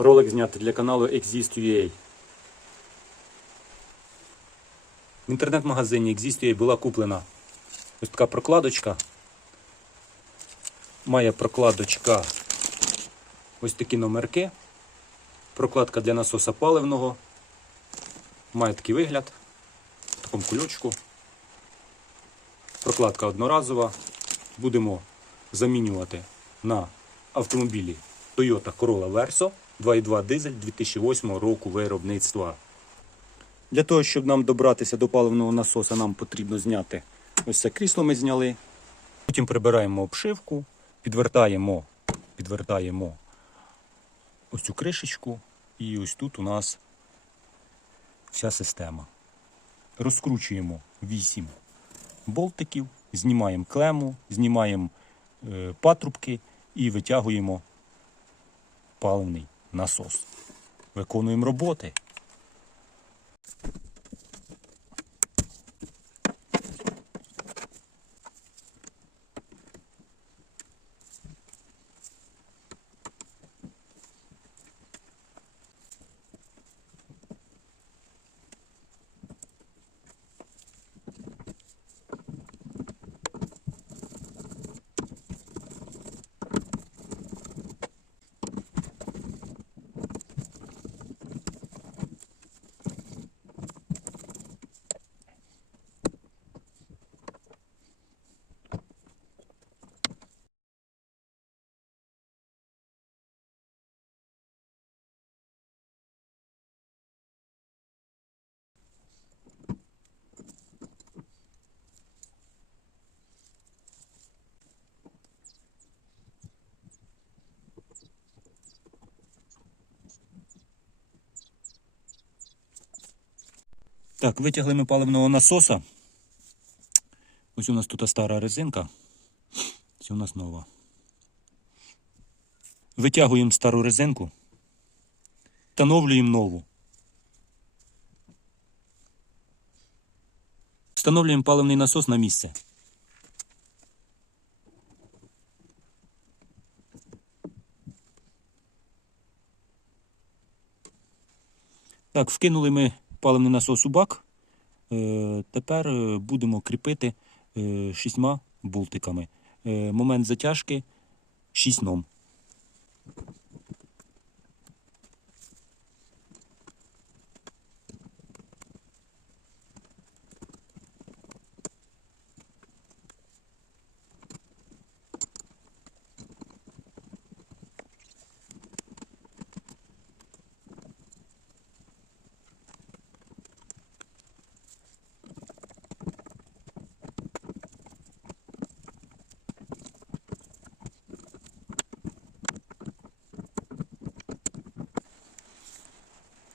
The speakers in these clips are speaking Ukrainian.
Ролик знятий для каналу Exist.ua. В інтернет-магазині Exist.ua була куплена ось така прокладочка. Має прокладочка ось такі номерки. Прокладка для насоса паливного. Має такий вигляд. В такому кульочку. Прокладка одноразова. Будемо замінювати на автомобілі Toyota Corolla Verso 2.2 дизель 2008 року виробництва. Для того, щоб нам добратися до паливного насоса, нам потрібно зняти ось це крісло ми зняли. Потім прибираємо обшивку, підвертаємо, підвертаємо ось цю кришечку. І ось тут у нас вся система. Розкручуємо 8 болтиків, знімаємо клему, знімаємо е, патрубки і витягуємо паливний насос. Виконуємо роботи. Так, витягли ми паливного насоса. Ось у нас тут стара резинка. Це у нас нова. Витягуємо стару резинку. Встановлюємо нову. Встановлюємо паливний насос на місце. Так, вкинули ми паливний насос у бак. Е, Тепер е, будемо кріпити е, шістьма болтиками. Е, Момент затяжки 6 ном.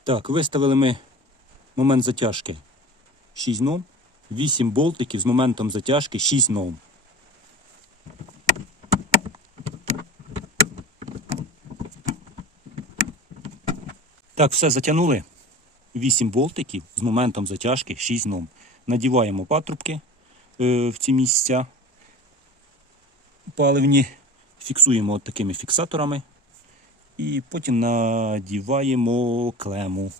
Так, виставили ми момент затяжки 6 ном, 8 болтиків з моментом затяжки 6 ном. Так, все затягнули. 8 болтиків з моментом затяжки 6 ном. Надіваємо патрубки е, в ці місця паливні, фіксуємо от такими фіксаторами. І потім надіваємо клему.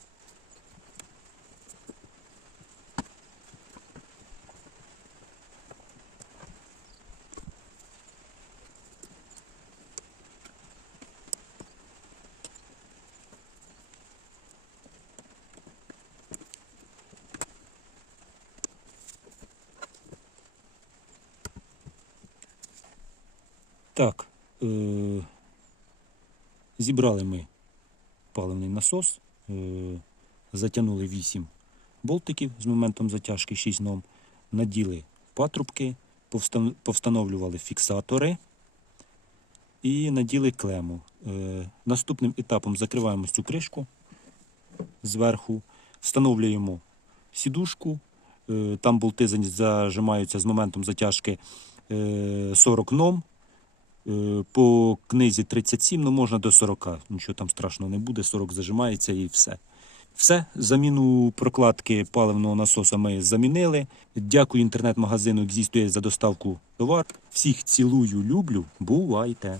Так. Е- Зібрали ми паливний насос, е, затягнули 8 болтиків з моментом затяжки 6 ном, наділи патрубки, повстановлювали фіксатори і наділи клему. Е, Наступним етапом закриваємо цю кришку зверху, встановлюємо сідушку, е, там болти зажимаються з моментом затяжки е, 40 ном. Е, По книзі 37, ну можна до 40. Нічого там страшного не буде, 40 зажимається і все. Все, заміну прокладки паливного насоса ми замінили. Дякую інтернет-магазину Existuє за доставку товар. Всіх цілую, люблю. Бувайте!